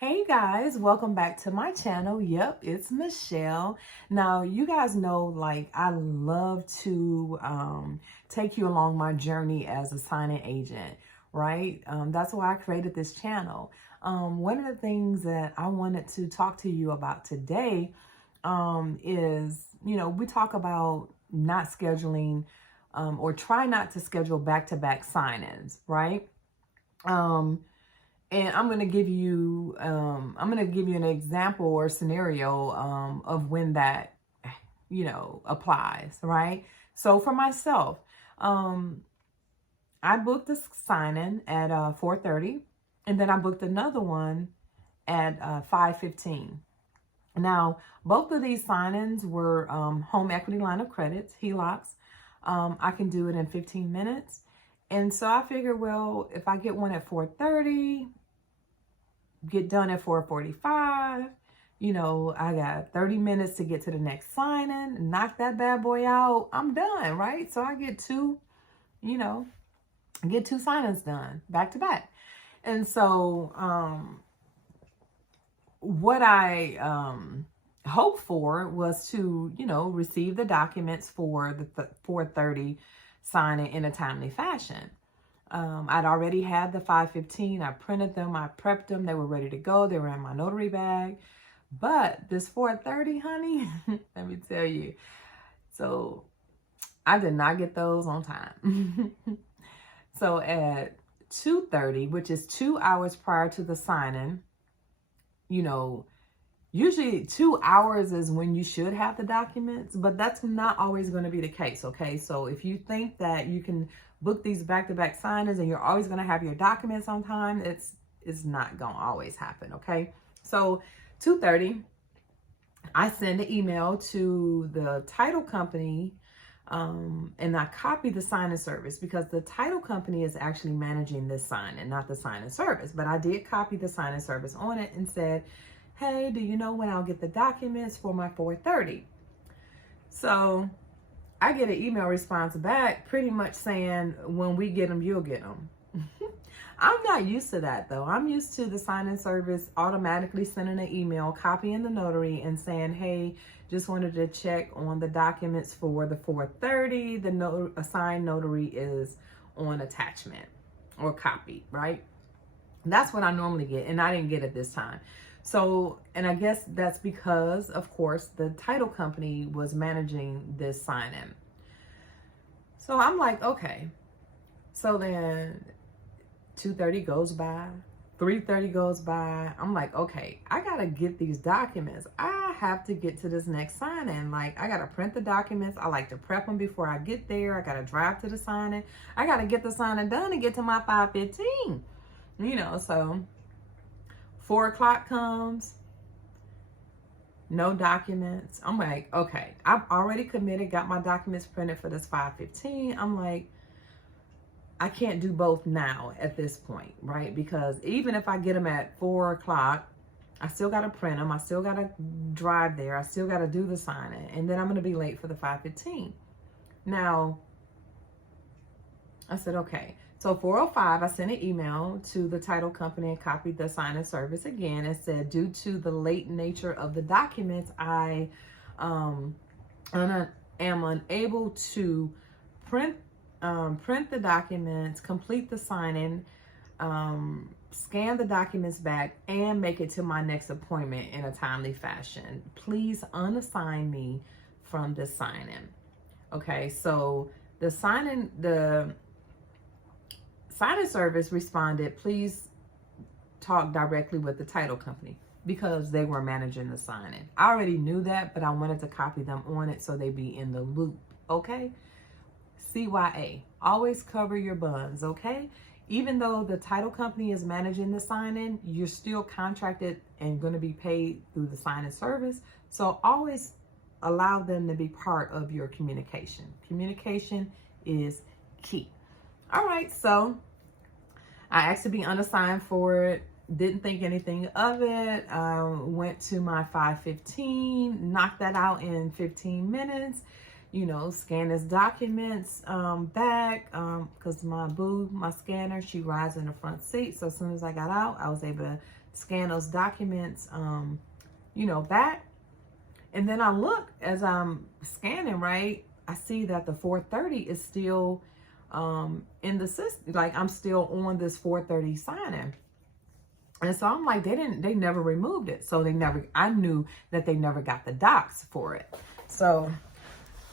Hey guys, welcome back to my channel. Yep, it's Michelle. Now, you guys know, like, I love to take you along my journey as a signing agent, right? That's why I created this channel. One of the things that I wanted to talk to you about today is, we talk about not scheduling or try not to schedule back-to-back sign-ins, right? And I'm going to give you an example or scenario of when that, applies, right? So for myself, um, I booked a sign-in at 4:30, and then I booked another one at 5:15. Now, both of these sign-ins were home equity line of credits, HELOCs. I can do it in 15 minutes. And so I figured, well, if I get one at 4:30, get done at 4:45. I got 30 minutes to get to the next sign-in, knock that bad boy out. I'm done, right? So I get you know, two sign-ins done back to back. And so what I hoped for was to, receive the documents for the 4:30 sign-in in a timely fashion. I'd already had the 5:15. I printed them. I prepped them. They were ready to go. They were in my notary bag. But this 4:30, honey, let me tell you. So I did not get those on time. So at 2:30, which is 2 hours prior to the signing, usually 2 hours is when you should have the documents, but that's not always going to be the case, okay? So if you think that you can book these back-to-back signings and you're always going to have your documents on time, it's not going to always happen, okay? So 2:30, I send an email to the title company and I copy the sign-in service because the title company is actually managing this sign-in, not the sign-in service. But I did copy the sign-in service on it and said, hey, do you know when I'll get the documents for my 4:30? So I get an email response back pretty much saying, when we get them, you'll get them. I'm not used to that though. I'm used to the sign-in service automatically sending an email, copying the notary and saying, hey, just wanted to check on the documents for the 4:30. The assigned notary is on attachment or copy, right? That's what I normally get, and I didn't get it this time. So, and I guess that's because, of course, the title company was managing this sign-in. So I'm like, okay. So then 2:30 goes by, 3:30 goes by. I'm like, okay, I gotta get these documents. I have to get to this next sign-in. Like, I gotta print the documents. I like to prep them before I get there. I gotta drive to the sign-in. I gotta get the sign-in done and get to my 5:15. So 4 o'clock comes, no documents. I'm like, okay, I've already committed, got my documents printed for this 5:15. I'm like, I can't do both now at this point, right? Because even if I get them at 4 o'clock, I still got to print them. I still got to drive there. I still got to do the signing. And then I'm going to be late for the 5:15. Now, I said, okay. So 4:05, I sent an email to the title company and copied the sign-in service again and said, due to the late nature of the documents, I am unable to print the documents, complete the sign-in, scan the documents back, and make it to my next appointment in a timely fashion. Please unassign me from the sign-in. Okay, so the sign-in service responded, please talk directly with the title company because they were managing the sign-in. I already knew that, but I wanted to copy them on it so they'd be in the loop, okay? CYA, always cover your buns, okay? Even though the title company is managing the sign-in, you're still contracted and going to be paid through the sign-in service. So always allow them to be part of your communication. Communication is key. All right, so I asked to be unassigned for it. Didn't think anything of it. Went to my 5:15, knocked that out in 15 minutes. Scan his documents back because my scanner, she rides in the front seat. So as soon as I got out, I was able to scan those documents, back. And then I look as I'm scanning, right? I see that the 430 is still in the system. Like I'm still on this 430 sign-in. And so I'm like, they never removed it. So I knew that they never got the docs for it. So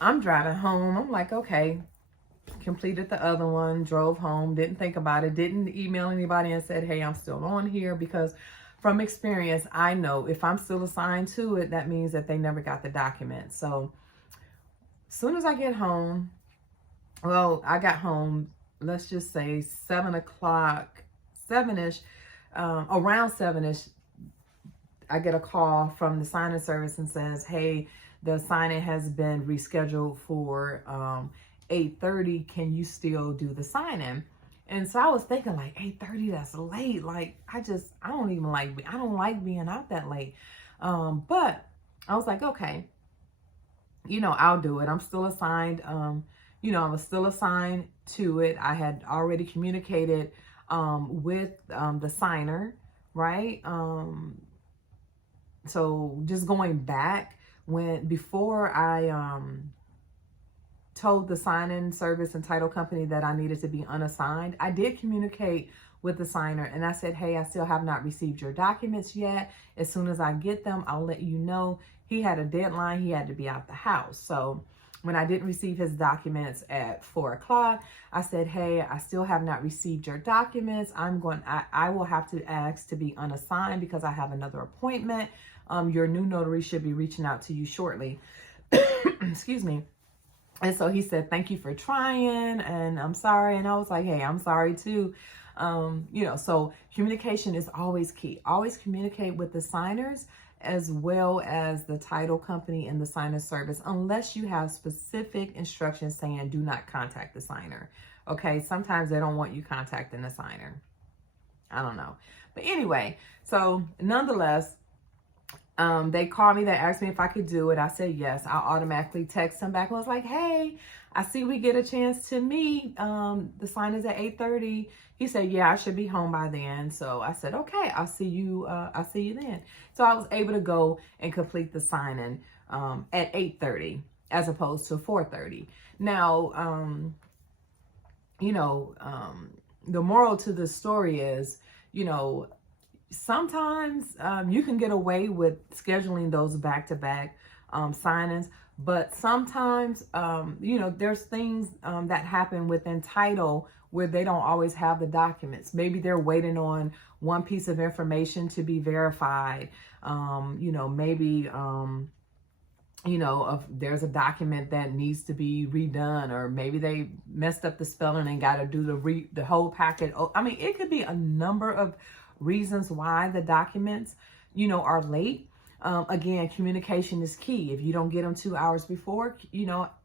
I'm driving home. I'm like, okay, completed the other one, drove home, didn't think about it, didn't email anybody and said, hey, I'm still on here, because from experience, I know if I'm still assigned to it, that means that they never got the document. So as soon as I get home, well, I got home, let's just say 7 o'clock, 7-ish, around 7-ish, I get a call from the sign-in service and says, hey, the sign-in has been rescheduled for 8:30. Can you still do the sign-in? And so I was thinking, like, 8:30, that's late. Like, I don't like being out that late. But I was like, okay, I'll do it. I'm still assigned. I was still assigned to it. I had already communicated with the signer, right? So just going back, before I told the sign-in service and title company that I needed to be unassigned, I did communicate with the signer and I said, hey, I still have not received your documents yet. As soon as I get them, I'll let you know. He had a deadline. He had to be out the house. So when I didn't receive his documents at 4 o'clock, I said, hey, I still have not received your documents. I will have to ask to be unassigned because I have another appointment. Your new notary should be reaching out to you shortly. Excuse me. And so he said, thank you for trying, and I'm sorry. And I was like, hey, I'm sorry too. So communication is always key. Always communicate with the signers as well as the title company and the signer service, unless you have specific instructions saying do not contact the signer. Okay, sometimes they don't want you contacting the signer. I don't know. But anyway, so nonetheless, they called me, they asked me if I could do it. I said yes. I automatically text them back and was like, hey, I see we get a chance to meet. The sign is at 8:30. He said, yeah, I should be home by then. So I said, okay, I'll see you then. So I was able to go and complete the sign-in at 8:30 as opposed to 4:30. Now, the moral to the story is, sometimes you can get away with scheduling those back-to-back sign-ins, but sometimes, there's things that happen within title where they don't always have the documents. Maybe they're waiting on one piece of information to be verified. Maybe, if there's a document that needs to be redone, or maybe they messed up the spelling and got to do the whole packet. I mean, it could be a number of reasons why the documents, are late. Again, communication is key. If you don't get them 2 hours before,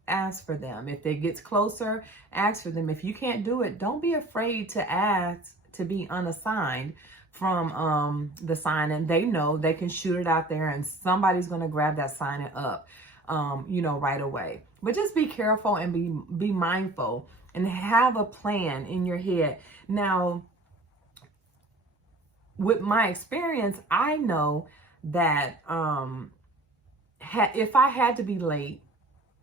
ask for them. If it gets closer, ask for them. If you can't do it, don't be afraid to ask to be unassigned from the sign-in. They know they can shoot it out there and somebody's going to grab that sign-in up, right away. But just be careful and be mindful and have a plan in your head. Now, with my experience, I know that if I had to be late,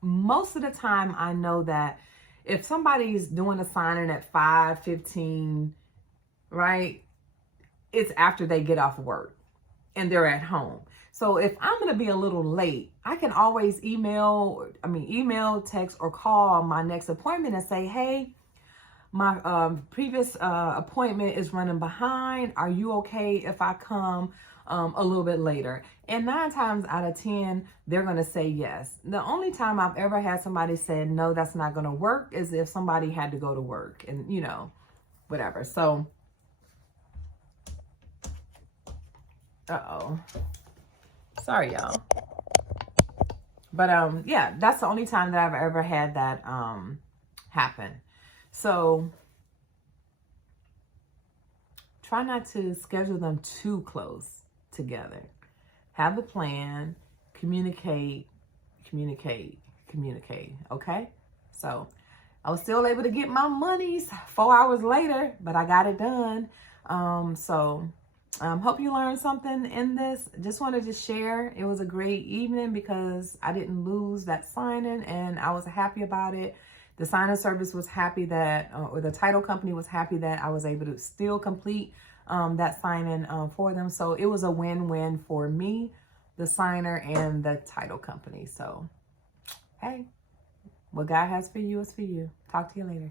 most of the time I know that if somebody's doing a sign-in at 5:15, right, it's after they get off work and they're at home. So if I'm going to be a little late, I can always email, text, or call my next appointment and say, hey, my previous appointment is running behind. Are you okay if I come a little bit later? And 9 times out of 10, they're going to say yes. The only time I've ever had somebody say, no, that's not going to work, is if somebody had to go to work and, whatever. So, sorry, y'all. But, yeah, that's the only time that I've ever had that happen. So try not to schedule them too close together. Have a plan, communicate, okay? So I was still able to get my monies 4 hours later, but I got it done. So Hope you learned something in this. Just wanted to share. It was a great evening because I didn't lose that signing and I was happy about it. The signing service was happy that, or the title company was happy that I was able to still complete that signing for them. So it was a win-win for me, the signer, and the title company. So, hey, what God has for you is for you. Talk to you later.